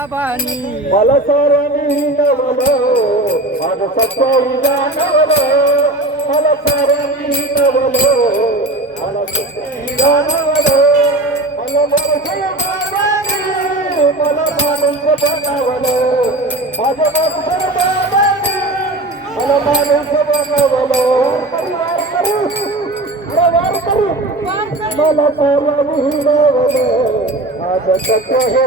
बाबानी मला साऱ्यांनी नवलं माझं सत्वाई जाणवलं मला साऱ्यांनी नवलं मला सत्वाई जाणवलं मला माणूस बाबांनी मला माणूस बनवलं माझ्या माणसं बाबांनी मला माणूस बनवलं परिवार करू परिवार करू मला साऱ्यांनी नवलं माझं सत्व हे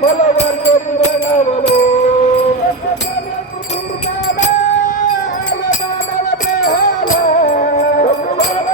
मला वारकरी बनवलं माझ्या बरोबर मला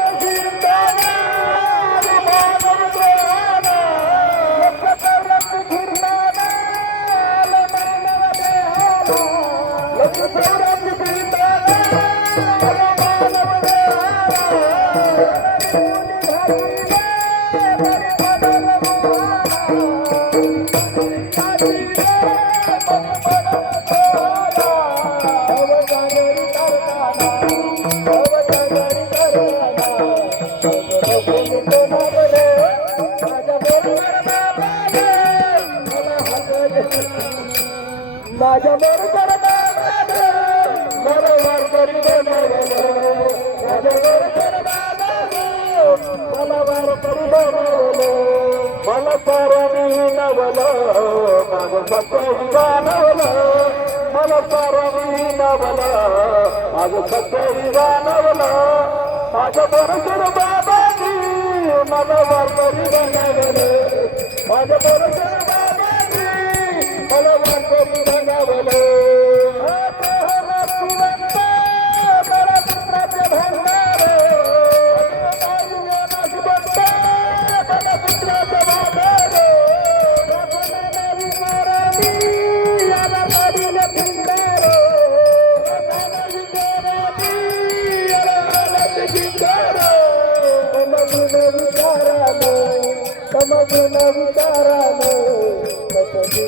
माझ्या बरोबर मला वारकरी बनवलं मला साऱ्याने नवलं माझं सत्य जाणवलं. मला साऱ्याने नवलं माझं सत्तरी जाणवला माझ्या बरोबर बाबाजी मला वारकरी बनवलं. माझ्या बरोबर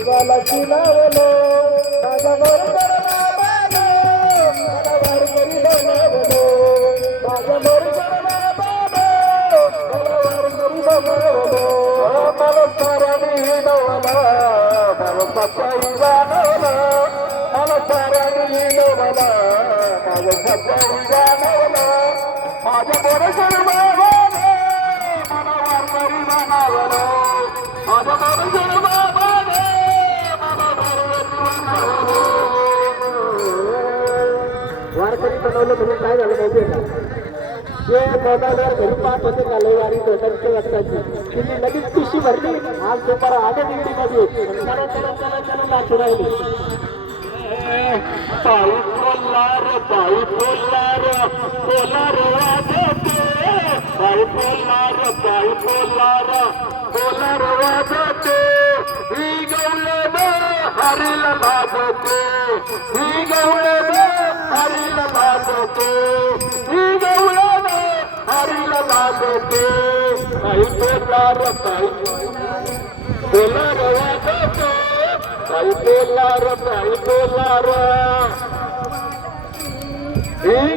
जीवाला शिलावलो. माझा बरोबर बाबानो मला माझ्या बरोबर मला वारकरी वारकरी बनवलं म्हणून काय झालं पाहिजे का? जे मोबाईलवर घरी पाठ होते का? लयवारी दोघांच्या वाजताची तिने लगेच पिशी भरली. आज दुपारा आले निगडीमध्ये चला चला चला चला नाचू राहिली. पाऊस बोलणार पाऊस पाऊस पाऊस ही हरीला ही काही बोलणार काही बोलणार वाजते काही बोलणार काही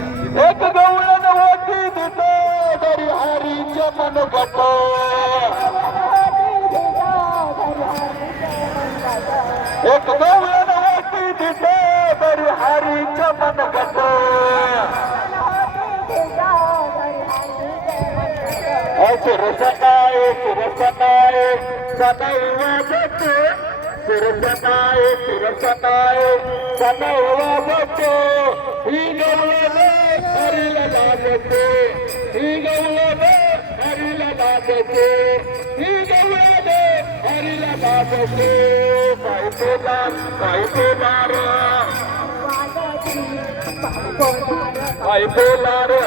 एक गवळण वाटी दिसे तरी हरीच्या मन गट एक गवळण वाटी दिसे तरी हरीच्या मन गट सुरसनाय सुरसनाय सदैव वाजते सुरसनाय सुरसनाय सनई वाजते I Either way dey Orila ma koko Faito ra ra